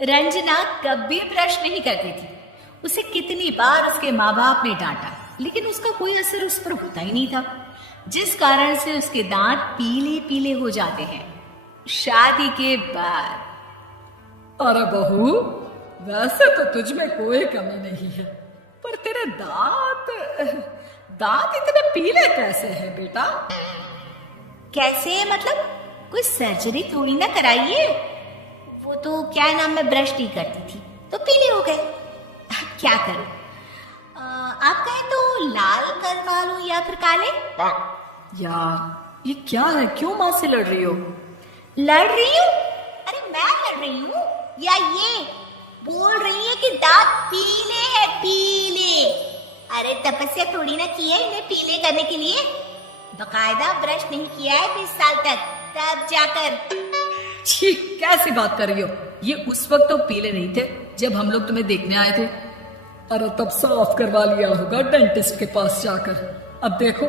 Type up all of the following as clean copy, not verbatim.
रंजना कभी ब्रश नहीं करती थी। उसे कितनी बार उसके माँ बाप ने डांटा, लेकिन उसका कोई असर उस पर होता ही नहीं था, जिस कारण से उसके दांत पीले पीले हो जाते हैं। शादी के बाद अरे बहू, वैसे तो तुझ में कोई कमी नहीं है, पर तेरे दांत दांत इतने पीले कैसे हैं बेटा? कैसे मतलब? कोई सर्जरी थोड़ी ना कराइए। वो तो क्या नाम, मैं ब्रश नहीं करती थी तो पीले हो गए। क्या करूं? आप कहें तो लाल करवा लूं या फिर काले? यार ये क्या है, क्यों माँ से लड़ रही हो? लड़ रही हूँ? अरे मैं लड़ रही हूँ या ये बोल रही है कि दांत पीले हैं, पीले। अरे तपस्या थोड़ी ना की है इन्हें पीले करने के लिए। बकायदा ब्रश नहीं किया है 20 साल तक, तब जाकर। छी, कैसी बात कर रही हो? ये उस वक्त तो पीले नहीं थे जब हम लोग तुम्हें देखने आए थे। अरे तब साफ करवा लिया होगा डेंटिस्ट के पास जाकर। अब देखो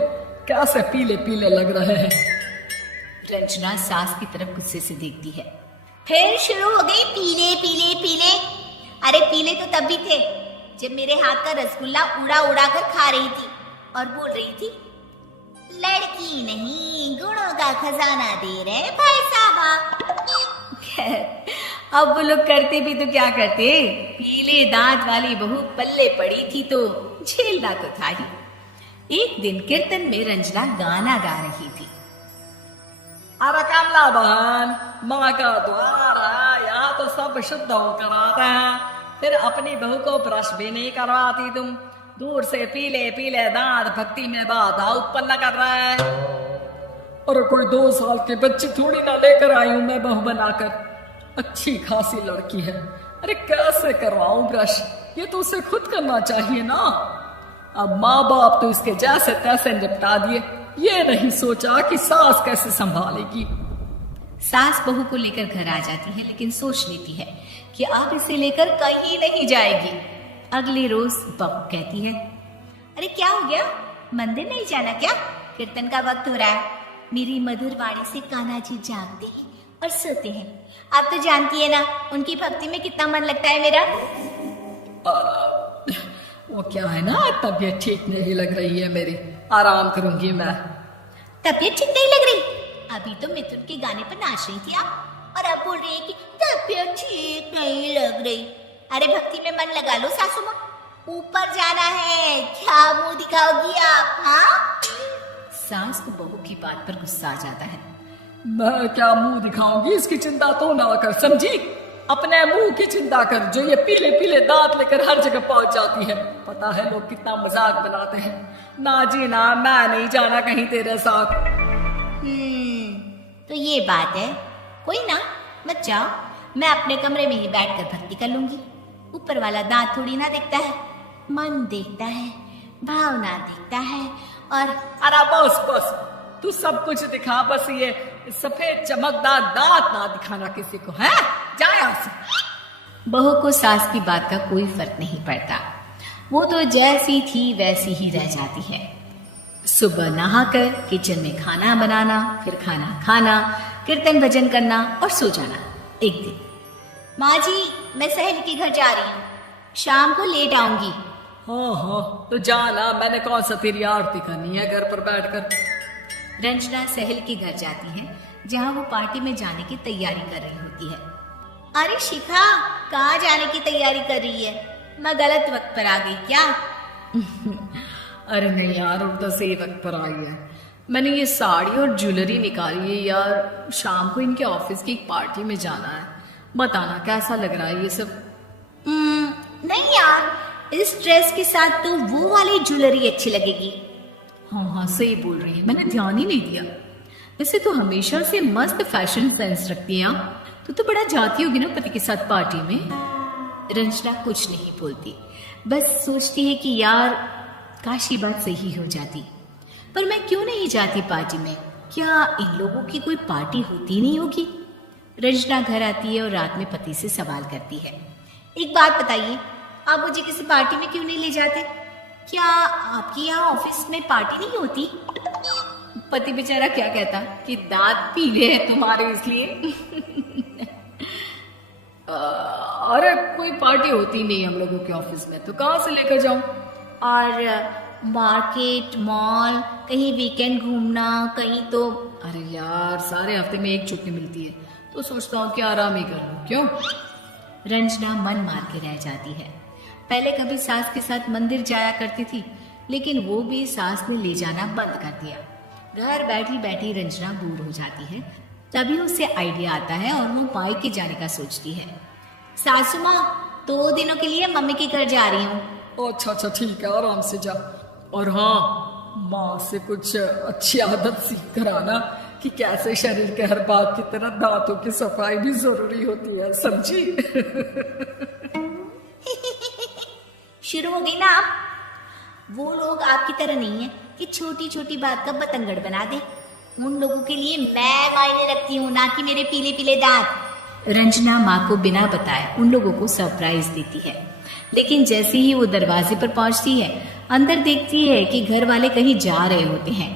कैसे पीले पीले लग रहे हैं। रंजना सास की तरफ गुस्से से देखती है। फिर शुरू हो गई पीले पीले पीले। अरे पीले तो तब भी थे जब मेरे हाथ का रसगुल्ला उड़ा उड़ा कर खा रही थी और बोल रही थी, लड़की नहीं गुणों का खजाना दे रहे भाई साहब। अब वो लोग करते भी तो क्या करते, पीले दांत वाली बहू पल्ले पड़ी थी तो झेलना तो था ही। एक दिन कीर्तन में रंजना गाना गा रही थी। अरे कमला बहन, माँ का द्वार है, यहाँ तो सब शुद्ध होकर आते हैं, फिर अपनी बहू को ब्रश भी नहीं करवाती तुम। दूर से पीले पीले दांत भक्ति में बाधा उत्पन्न कर रहा है। और कोई 2 साल के बच्चे थोड़ी ना लेकर आई हूं मैं बहू बनाकर। अच्छी खासी लड़की है, अरे कैसे करवाऊं ब्रश? ये तो उसे खुद करना चाहिए ना। अब माँ बाप तो इसके जैसे तैसे निपटा दिए, ये नहीं सोचा कि सास कैसे संभालेगी। सास बहू को लेकर घर आ जाती है, लेकिन सोच लेती है कि अब इसे लेकर कहीं नहीं जाएगी। अगले रोज बहू कहती है, अरे क्या हो गया, मंदिर नहीं जाना क्या? कीर्तन का वक्त हो रहा है। मेरी मधुर वाणी से कान्हा जी जागते हैं और सोते हैं। आप तो जानती है ना उनकी भक्ति में कितना मन लगता है मेरा। वो क्या है ना, तबीयत ठीक नहीं लग रही है मेरी, आराम करूंगी मैं। तबीयत ठीक नहीं लग रही? अभी तो मिथुन के गाने पर नाच रही थी आप, और अब बोल रही है कि तबीयत ठीक नहीं लग रही। अरे भक्ति में मन लगा लो सासू माँ, ऊपर जाना है, क्या मुंह दिखाओगी आप? हाँ? सास को बहू की बात पर गुस्सा आ जाता है। मैं क्या मुंह दिखाऊंगी, इसकी चिंता तो ना कर, समझी? अपने मुंह की चिंता कर, जो ये पीले पीले दांत लेकर हर जगह पहुंच जाती है। पता है लोग कितना मजाक बनाते हैं। ना जी ना, मैं नहीं जाना कहीं तेरे साथ। तो ये बात है, कोई ना, मत जाओ, मैं अपने कमरे में ही बैठकर भक्ति कर लूंगी। ऊपर वाला दांत थोड़ी ना देखता है, मन देखता है, भावना देखता है। और अरे बस बस, तू सब कुछ दिखा, बस ये सफेद चमकदार दांत ना दिखाना किसी को, है? जा यहाँ से। बहू को सास की बात का कोई फर्क नहीं पड़ता, वो तो जैसी थी वैसी ही रह जाती है। सुबह नहाकर किचन में खाना बनाना, फिर खाना खाना, कीर्तन भजन करना और सो जाना। एक दिन, माँ जी मैं सहेली के घर जा रही हूँ, शाम को लेट आऊंगी। हाँ हाँ तो जाना, मैंने कौन सा तेरी आरती करनी है घर पर बैठकर। रंजना सहेली के घर जाती है, जहाँ वो पार्टी में जाने की तैयारी कर रही होती है। अरे शिखा, कहाँ जाने की तैयारी कर रही है? मैं गलत वक्त पर आ गई क्या? अरे नहीं यार, उल्टा सही वक्त पर आई है। मैंने ये साड़ी और ज्वेलरी निकाली है यार, शाम को इनके ऑफिस की एक पार्टी में जाना है। बताना कैसा लग रहा है ये सब? नहीं यार, इस ड्रेस के साथ तो वो वाली ज्वेलरी अच्छी लगेगी। हाँ हाँ सही बोल रही है, मैंने ध्यान ही नहीं दिया। वैसे तो हमेशा से मस्त फैशन सेंस रखती है। तो बड़ा जाती होगी ना पति के साथ पार्टी में। रंजना कुछ नहीं बोलती, बस सोचती है कि यार काश ये बात सही हो जाती, पर मैं क्यों नहीं जाती पार्टी में? क्या इन लोगों की कोई पार्टी होती नहीं होगी? रंजना घर आती है और रात में पति से सवाल करती है, एक बात बताइए, आप मुझे किसी पार्टी में क्यों नहीं ले जाते? क्या आपके यहाँ ऑफिस में पार्टी नहीं होती? पति बेचारा क्या कहता कि दांत पीले हैं तुम्हारे इसलिए। अरे कोई पार्टी होती नहीं हम लोगों के ऑफिस में, तो कहाँ से लेकर जाऊं? और मार्केट, मॉल, कहीं वीकेंड घूमना, कहीं तो। अरे यार, सारे हफ्ते में एक छुट्टी मिलती है, तो सोचता हूँ कि आराम ही कर लूं। क्यों? रंजना मन मार के रह जाती है। पहले कभी सास के साथ मंदिर जाया करती थी, लेकिन वो भी सास ने ले जाना बंद कर दिया। घर बैठी बैठी रंजना दूर हो जाती है। तभी उसे आइडिया आता है और वो मायके जाने का सोचती है। सासू माँ, 2 दिनों के लिए मम्मी के घर जा रही हूँ। अच्छा अच्छा, ठीक है, आराम से जा। और हाँ, माँ से कुछ अच्छी आदत सीख कर आना कि कैसे शरीर के हर भाग की तरह दांतों की सफाई भी जरूरी होती है, समझी? शुरू हो गई ना आप? वो लोग आपकी तरह नहीं है कि छोटी छोटी बात का बतंगड़ बना दे। उन लोगों के लिए मैं मायने रखती हूँ, ना कि मेरे पीले पीले दांत। रंजना माँ को बिना बताए उन लोगों को सरप्राइज देती है, लेकिन जैसे ही वो दरवाजे पर पहुंचती है, अंदर देखती है कि घर वाले कहीं जा रहे होते हैं।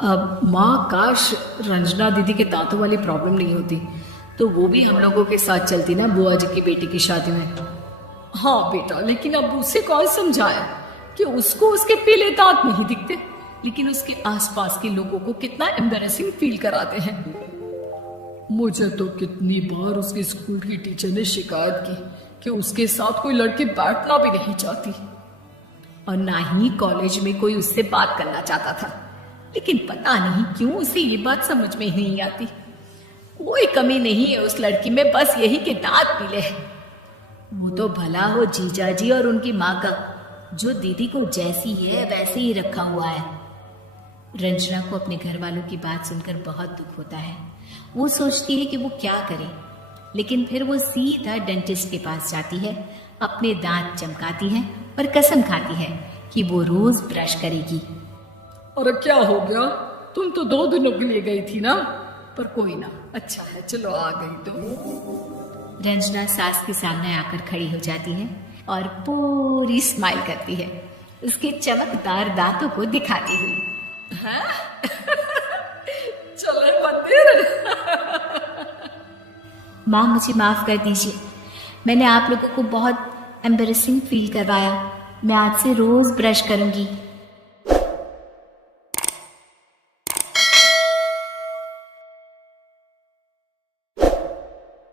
अब माँ, काश रंजना दीदी के दांतों वाली प्रॉब्लम नहीं होती, तो वो भी हम लोगों के साथ चलती ना बुआ जी की बेटी की शादी में। हाँ बेटा, लेकिन अब उसे कौन समझाया कि उसको उसके पीले दांत नहीं दिखते, लेकिन उसके आसपास के लोगों को कितना एम्बैरेसिंग फील कराते हैं। मुझे तो कितनी बार उसके स्कूल की टीचर ने शिकायत की कि उसके साथ कोई लड़की बैठना भी नहीं चाहती, और ना ही कॉलेज में कोई उससे बात करना चाहता था। लेकिन पता नहीं क्यों उसे ये बात समझ में ही नहीं आती। कोई कमी नहीं है उस लड़की में, बस यही कि दांत पीले हैं। वो तो भला हो जीजा जी और उनकी माँ का, जो दीदी को जैसी है वैसे ही रखा हुआ है। रंजना को अपने घर वालों की बात सुनकर बहुत दुख होता है। वो सोचती है कि वो क्या करे, लेकिन फिर वो सीधा डेंटिस्ट के पास जाती है, अपने दांत चमकाती है और कसम खाती है कि वो रोज ब्रश करेगी। अरे क्या हो गया? तुम तो 2 दिनों के लिए गई थी ना? पर कोई ना, अच्छा है, चलो आ गई तो। रंजना सास के सामने आकर खड़ी हो जाती है और पूरी स्माइल करती है, उसके चमकदार दांतों को दिखाती हुई। चले मंदिर। माँ, मुझे माफ कर दीजिए, मैंने आप लोगों को बहुत एम्बैरेसिंग फील करवाया। मैं आज से रोज ब्रश करूंगी।